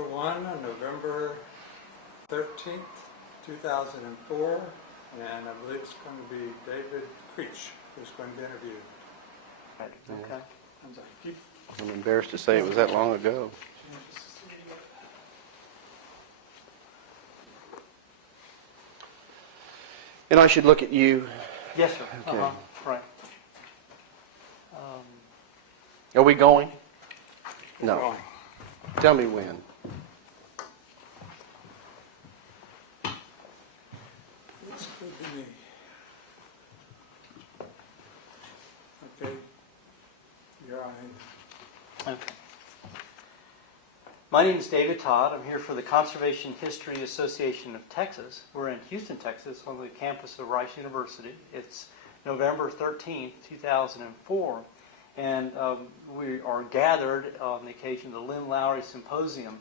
number one on November 13th, 2004, and I believe it's going to be David Creech who's going to be interviewed. Right. Okay. I'm sorry. I'm embarrassed to say it was that long ago. And I should look at you. Yes, sir. Okay. Right. Are we going? No. Going. Tell me when. Looks good to me. Okay. You're on. Okay. My name is David Todd. I'm here for the Conservation History Association of Texas. We're in Houston, Texas, on the campus of Rice University. It's November 13th, 2004, and we are gathered on the occasion of the Lynn Lowrey Symposium,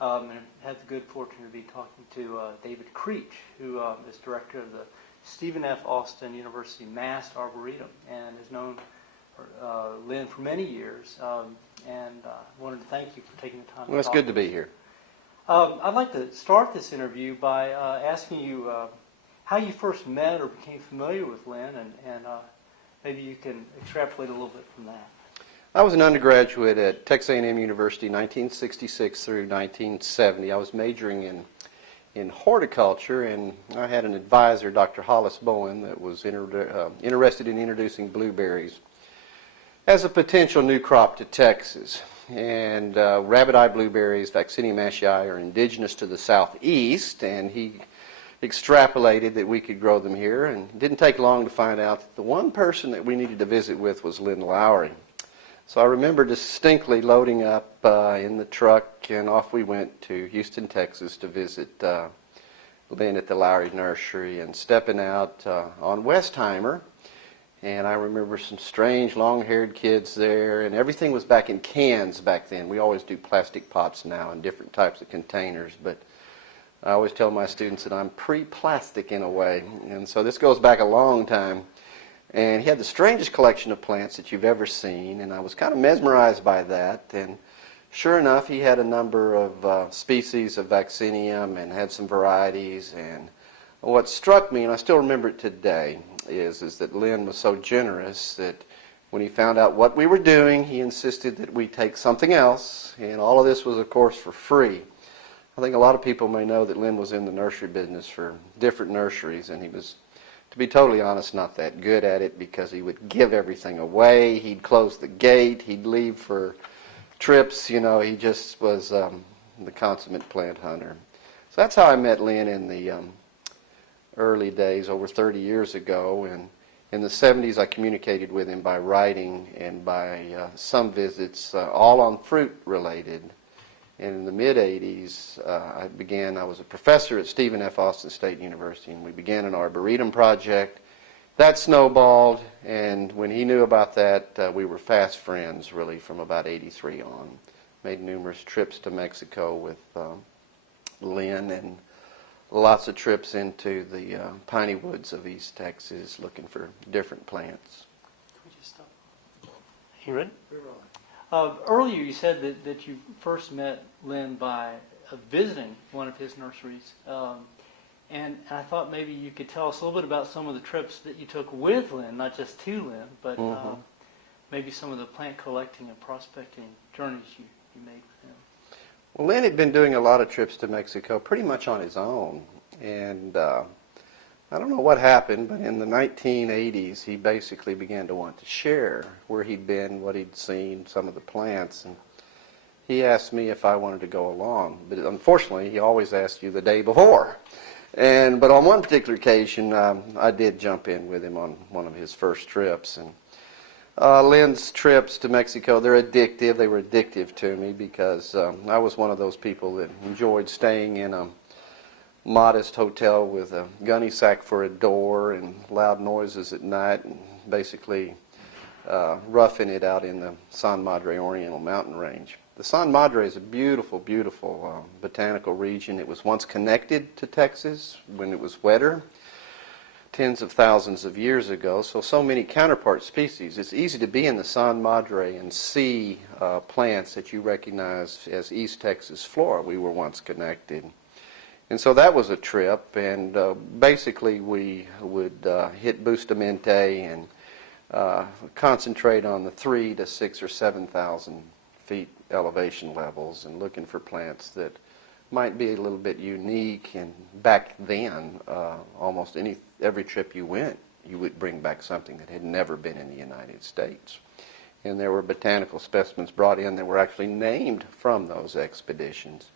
and had the good fortune to be talking to David Creech, who is director of the Stephen F. Austin University Mast Arboretum, and has known Lynn for many years, and wanted to thank you for taking the time. Well, it's good to be here. I'd like to start this interview by asking you how you first met or became familiar with Lynn, and maybe you can extrapolate a little bit from that. I was an undergraduate at Texas A&M University 1966 through 1970. I was majoring in horticulture, and I had an advisor, Dr. Hollis Bowen, that was interested in introducing blueberries as a potential new crop to Texas. And rabbit-eye blueberries, Vaccinium ashii, are indigenous to the southeast, and he extrapolated that we could grow them here, and it didn't take long to find out that the one person that we needed to visit with was Lynn Lowrey. So I remember distinctly loading up in the truck, and off we went to Houston, Texas to visit Lynn at the Lowrey Nursery, and stepping out on Westheimer. And I remember some strange long-haired kids there, and everything was back in cans back then. We always do plastic pots now in different types of containers, but I always tell my students that I'm pre-plastic in a way. And so this goes back a long time. And he had the strangest collection of plants that you've ever seen, and I was kind of mesmerized by that. And sure enough, he had a number of species of Vaccinium and had some varieties. And what struck me, and I still remember it today, is that Lynn was so generous that when he found out what we were doing, he insisted that we take something else, and all of this was, of course, for free. I think a lot of people may know that Lynn was in the nursery business for different nurseries, and he was, to be totally honest, not that good at it because he would give everything away. He'd close the gate. He'd leave for trips. You know, he just was the consummate plant hunter. So that's how I met Lynn in the early days, over 30 years ago, and in the 70s I communicated with him by writing and by some visits, all on fruit related. And in the mid-80s I was a professor at Stephen F. Austin State University, and we began an arboretum project. That snowballed, and when he knew about that, we were fast friends really from about 83 on. Made numerous trips to Mexico with Lynn, and lots of trips into the piney woods of East Texas looking for different plants. Can we just stop? You ready? We're rolling. Earlier you said that you first met Lynn by visiting one of his nurseries. And I thought maybe you could tell us a little bit about some of the trips that you took with Lynn, not just to Lynn, but maybe some of the plant collecting and prospecting journeys you made with him. Well, Lynn had been doing a lot of trips to Mexico pretty much on his own. And I don't know what happened, but in the 1980s, he basically began to want to share where he'd been, what he'd seen, some of the plants. And he asked me if I wanted to go along. But unfortunately, he always asked you the day before. But on one particular occasion, I did jump in with him on one of his first trips. And Lynn's trips to Mexico, they're addictive. They were addictive to me because I was one of those people that enjoyed staying in a modest hotel with a gunny sack for a door and loud noises at night, and basically roughing it out in the San Madre Oriental mountain range. The San Madre is a beautiful, beautiful botanical region. It was once connected to Texas when it was wetter. tens of thousands of years ago, so many counterpart species. It's easy to be in the San Madre and see plants that you recognize as East Texas flora. We were once connected. And so that was a trip, and basically we would hit Bustamante and concentrate on the 3 to 6 or 7,000 feet elevation levels and looking for plants that might be a little bit unique. And back then, almost every trip you went, you would bring back something that had never been in the United States. And there were botanical specimens brought in that were actually named from those expeditions.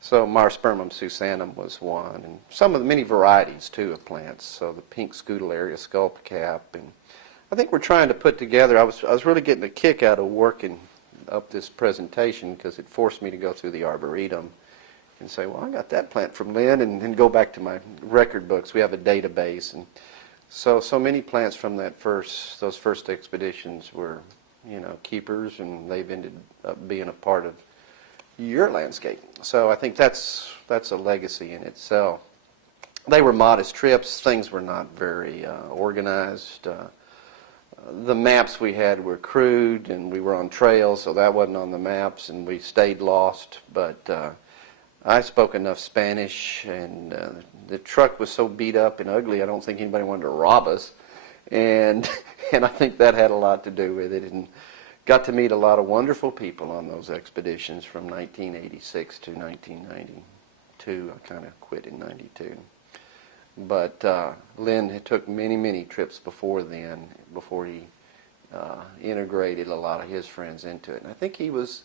So Maraspermum susanum was one, and some of the many varieties, too, of plants. So the pink Scutellaria sculpicap, and I think we're trying to put together, I was really getting a kick out of working up this presentation because it forced me to go through the Arboretum and say, well, I got that plant from Lynn, and then go back to my record books. We have a database, and so many plants from those first expeditions were, keepers, and they've ended up being a part of your landscape. So I think that's a legacy in itself. They were modest trips. Things were not very organized. The maps we had were crude, and we were on trails, so that wasn't on the maps, and we stayed lost. But I spoke enough Spanish, and the truck was so beat up and ugly, I don't think anybody wanted to rob us. And I think that had a lot to do with it. And got to meet a lot of wonderful people on those expeditions from 1986 to 1992. I kind of quit in 92. But Lynn had took many, many trips before then, before he integrated a lot of his friends into it. And I think he was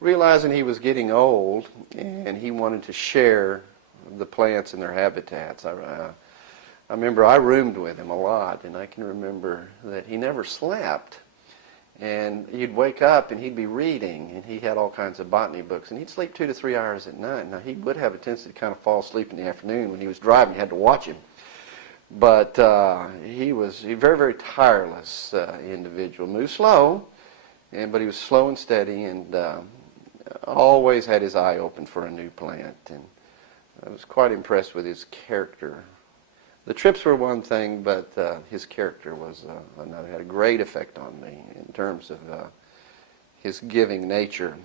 realizing he was getting old, and he wanted to share the plants and their habitats. I remember I roomed with him a lot, and I can remember that he never slept. And you'd wake up and he'd be reading, and he had all kinds of botany books, and he'd sleep 2 to 3 hours at night. Now, he would have a tendency to kind of fall asleep in the afternoon. When he was driving, you had to watch him. But he was a very, very tireless individual. Moved slow, but he was slow and steady, and always had his eye open for a new plant. And I was quite impressed with his character. The trips were one thing, but his character was another. Had a great effect on me in terms of his giving nature.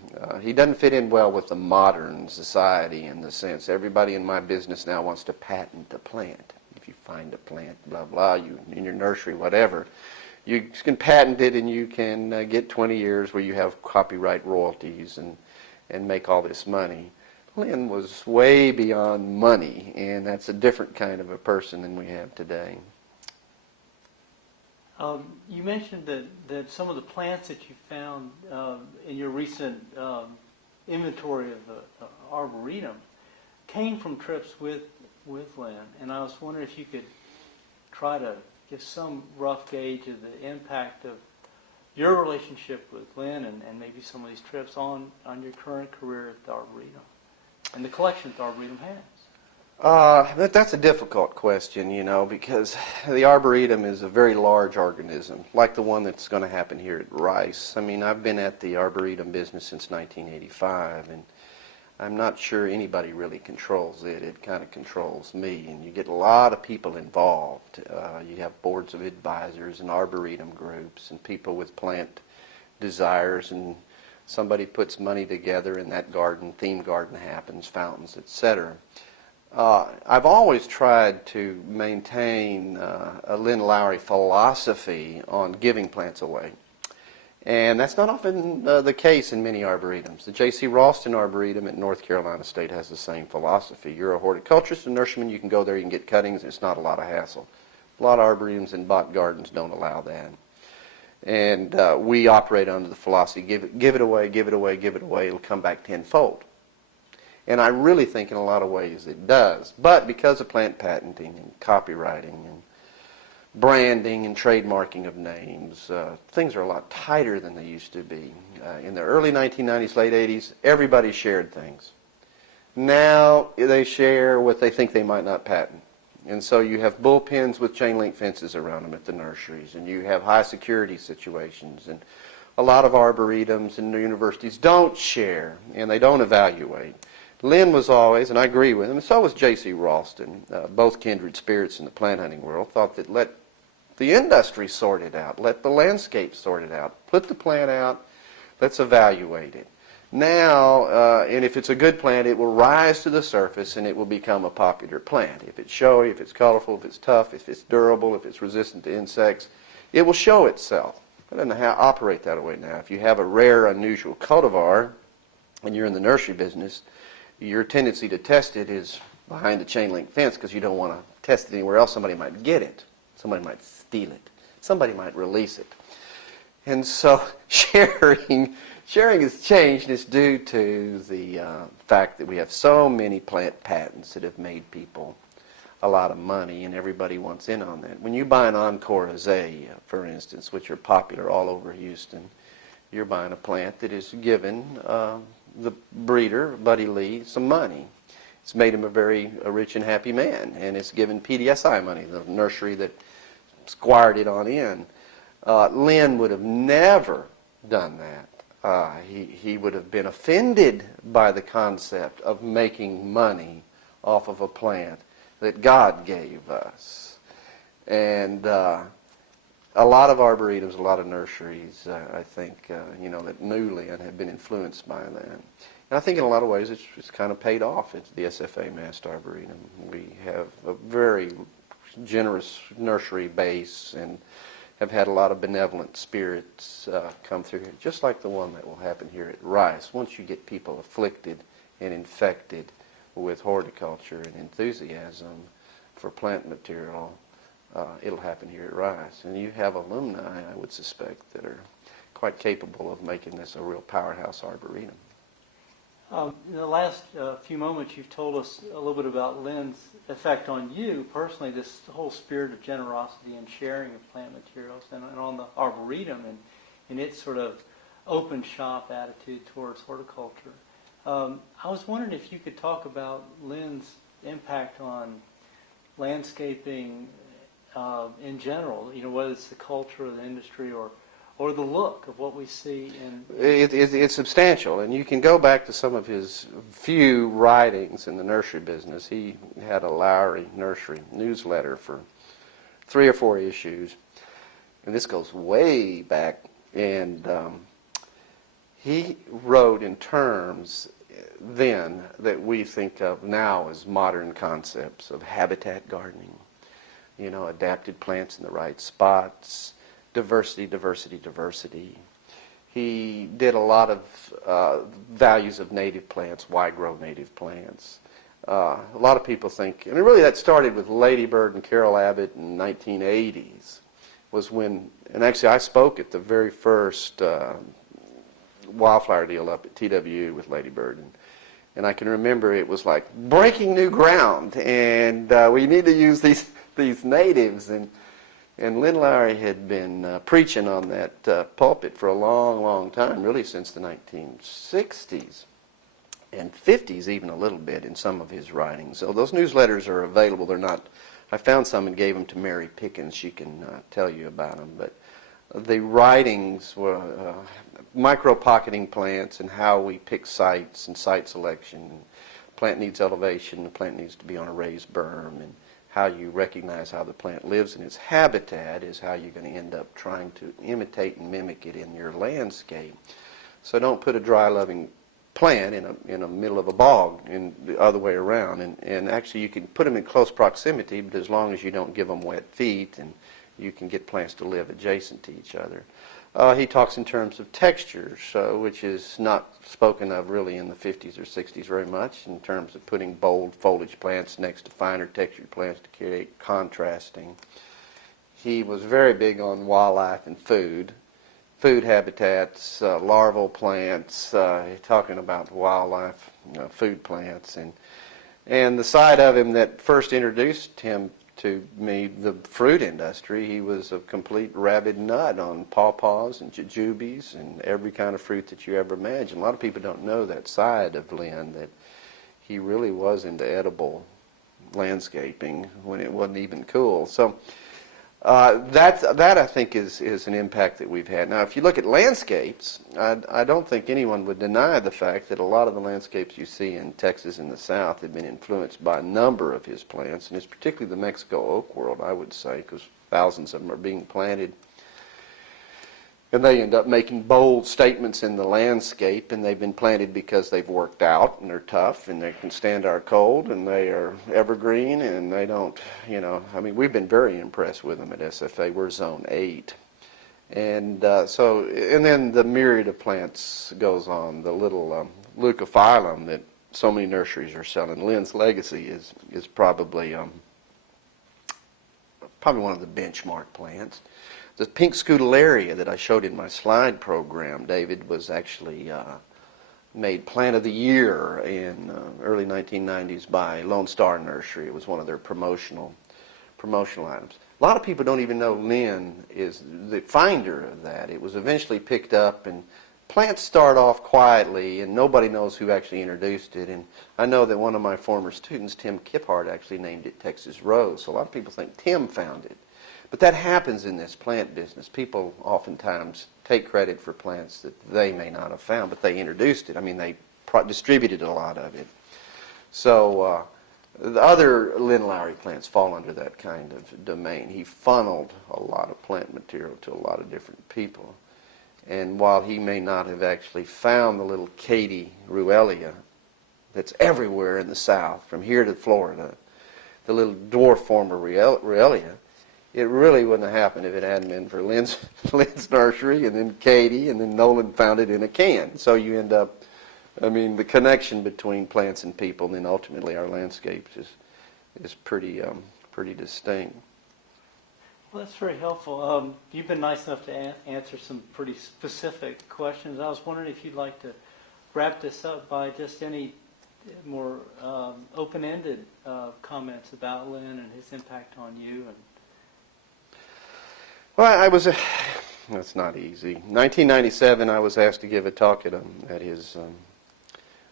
He doesn't fit in well with the modern society in the sense everybody in my business now wants to patent a plant. If you find a plant, blah, blah, you in your nursery, whatever, you can patent it, and you can get 20 years where you have copyright royalties and make all this money. Lynn was way beyond money, and that's a different kind of a person than we have today. You mentioned that some of the plants that you found in your recent inventory of the Arboretum came from trips with Lynn, and I was wondering if you could try to give some rough gauge of the impact of your relationship with Lynn and maybe some of these trips on your current career at the Arboretum and the collection that the Arboretum has. That's a difficult question, because the Arboretum is a very large organism, like the one that's going to happen here at Rice. I mean, I've been at the Arboretum business since 1985, and I'm not sure anybody really controls it. It kind of controls me, and you get a lot of people involved. You have boards of advisors and Arboretum groups and people with plant desires, and somebody puts money together in that garden, theme garden happens, fountains, etc. I've always tried to maintain a Lynn Lowrey philosophy on giving plants away. And that's not often the case in many arboretums. The J.C. Ralston Arboretum at North Carolina State has the same philosophy. You're a horticulturist and nurseryman, you can go there, you can get cuttings, and it's not a lot of hassle. A lot of arboretums and bot gardens don't allow that. And we operate under the philosophy, give it away, give it away, give it away, it'll come back tenfold. And I really think in a lot of ways it does. But because of plant patenting and copywriting and branding and trademarking of names, things are a lot tighter than they used to be. In the early 1990s, late 80s, everybody shared things. Now they share what they think they might not patent. And so you have bullpens with chain link fences around them at the nurseries, and you have high security situations. And a lot of arboretums and universities don't share, and they don't evaluate. Lynn was always, and I agree with him, and so was J.C. Ralston, both kindred spirits in the plant hunting world, thought that let the industry sort it out, let the landscape sort it out, put the plant out, let's evaluate it. Now, and if it's a good plant, it will rise to the surface and it will become a popular plant. If it's showy, if it's colorful, if it's tough, if it's durable, if it's resistant to insects, it will show itself. I don't know how to operate that way now. If you have a rare, unusual cultivar and you're in the nursery business, your tendency to test it is behind a chain link fence because you don't want to test it anywhere else. Somebody might get it. Somebody might steal it. Somebody might release it. And so sharing has changed. It's due to the fact that we have so many plant patents that have made people a lot of money, and everybody wants in on that. When you buy an Encore azalea, for instance, which are popular all over Houston, you're buying a plant that is given the breeder, Buddy Lee, some money. It's made him a very rich and happy man, and it's given PDSI money, the nursery that squired it on in. Lynn would have never done that. He would have been offended by the concept of making money off of a plant that God gave us. And a lot of arboretums, a lot of nurseries, I think, that knew Lynn have been influenced by that. And I think in a lot of ways it's kind of paid off at the SFA Mast Arboretum. We have a very generous nursery base and have had a lot of benevolent spirits come through here, just like the one that will happen here at Rice. Once you get people afflicted and infected with horticulture and enthusiasm for plant material, it'll happen here at Rice. And you have alumni, I would suspect, that are quite capable of making this a real powerhouse arboretum. In the last few moments, you've told us a little bit about Lynn's effect on you personally, this whole spirit of generosity and sharing of plant materials, and on the Arboretum and its sort of open shop attitude towards horticulture. I was wondering if you could talk about Lynn's impact on landscaping in general, whether it's the culture of the industry or the look of what we see in... It's substantial, and you can go back to some of his few writings in the nursery business. He had a Lowrey nursery newsletter for 3 or 4 issues, and this goes way back, and he wrote in terms then that we think of now as modern concepts of habitat gardening, adapted plants in the right spots, diversity, diversity, diversity. He did a lot of values of native plants, why grow native plants. A lot of people think, and really that started with Lady Bird and Carol Abbott in the 1980s, was when, and actually I spoke at the very first wildflower deal up at TWU with Lady Bird, and I can remember it was like breaking new ground, and we need to use these natives, and Lynn Lowrey had been preaching on that pulpit for a long, long time, really since the 1960s and 50s even a little bit in some of his writings. So those newsletters are available. They're not, I found some and gave them to Mary Pickens. She can tell you about them. But the writings were micro-pocketing plants and how we pick sites and site selection. Plant needs elevation. The plant needs to be on a raised berm, and how you recognize how the plant lives in its habitat is how you're going to end up trying to imitate and mimic it in your landscape. So don't put a dry-loving plant in the middle of a bog and the other way around. And actually you can put them in close proximity, but as long as you don't give them wet feet, and you can get plants to live adjacent to each other. He talks in terms of textures, which is not spoken of really in the 50s or 60s very much, in terms of putting bold foliage plants next to finer textured plants to create contrasting. He was very big on wildlife and food habitats, larval plants, talking about wildlife, food plants. And the side of him that first introduced him to me, the fruit industry, he was a complete rabid nut on pawpaws and jujubes and every kind of fruit that you ever imagine. A lot of people don't know that side of Lynn, that he really was into edible landscaping when it wasn't even cool. So That I think is an impact that we've had. Now, if you look at landscapes, I don't think anyone would deny the fact that a lot of the landscapes you see in Texas and the South have been influenced by a number of his plants, and it's particularly the Mexico oak world, I would say, because thousands of them are being planted. And they end up making bold statements in the landscape, and they've been planted because they've worked out, and they're tough, and they can stand our cold, and they are evergreen, and they don't, I mean, we've been very impressed with them at SFA. We're Zone 8. And and then the myriad of plants goes on. The little leucophyllum that so many nurseries are selling, Lynn's Legacy, is probably one of the benchmark plants. The pink scutellaria that I showed in my slide program, David, was actually made Plant of the Year in early 1990s by Lone Star Nursery. It was one of their promotional items. A lot of people don't even know Lynn is the finder of that. It was eventually picked up, and plants start off quietly, and nobody knows who actually introduced it. And I know that one of my former students, Tim Kiphart, actually named it Texas Rose. So a lot of people think Tim found it. But that happens in this plant business. People oftentimes take credit for plants that they may not have found, but they introduced it. I mean, they distributed a lot of it. So the other Lynn Lowrey plants fall under that kind of domain. He funneled a lot of plant material to a lot of different people. And while he may not have actually found the little Katy Ruellia that's everywhere in the South, from here to Florida, the little dwarf form of Ruellia, it really wouldn't have happened if it hadn't been for Lynn's nursery, and then Katie, and then Nolan found it in a can. So you end up, I mean, the connection between plants and people, and then ultimately our landscapes is pretty distinct. Well, that's very helpful. You've been nice enough to answer some pretty specific questions. I was wondering if you'd like to wrap this up by just any more open-ended comments about Lynn and his impact on you. Well, that's not easy. 1997, I was asked to give a talk at his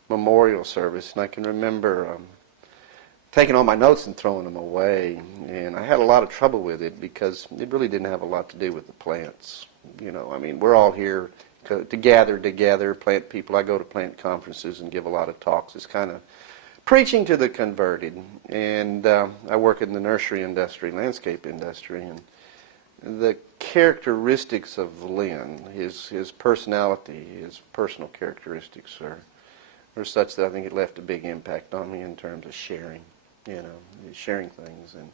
memorial service, and I can remember taking all my notes and throwing them away, and I had a lot of trouble with it because it really didn't have a lot to do with the plants. I mean, we're all here to gather together, plant people. I go to plant conferences and give a lot of talks. It's kind of preaching to the converted, and I work in the nursery industry, landscape industry, and the characteristics of Lynn, his personality, his personal characteristics are such that I think it left a big impact on me in terms of sharing, sharing things. And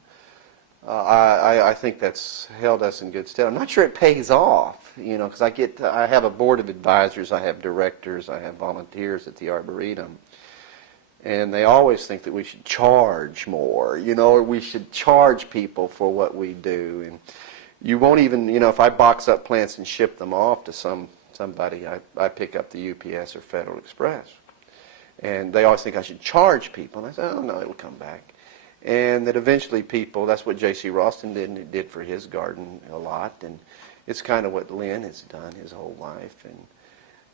I think that's held us in good stead. I'm not sure it pays off, because I have a board of advisors, I have directors, I have volunteers at the Arboretum. And they always think that we should charge more, or we should charge people for what we do. And you won't even, if I box up plants and ship them off to somebody, I pick up the UPS or Federal Express. And they always think I should charge people. And I say, oh, no, it'll come back. And that eventually people, that's what J.C. Ralston did, and it did for his garden a lot. And it's kind of what Lynn has done his whole life. And,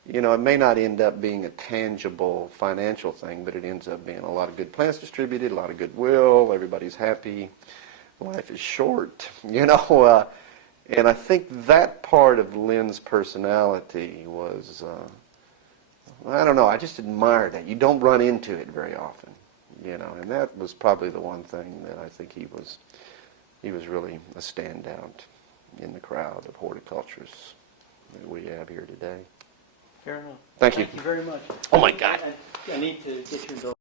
it may not end up being a tangible financial thing, but it ends up being a lot of good plants distributed, a lot of goodwill, everybody's happy. Life is short, and I think that part of Lynn's personality was, I don't know, I just admire that. You don't run into it very often, and that was probably the one thing that I think he was really a standout in the crowd of horticulturists that we have here today. Fair enough. Thank you. Thank you very much. Oh my God. I need to get your indulgence.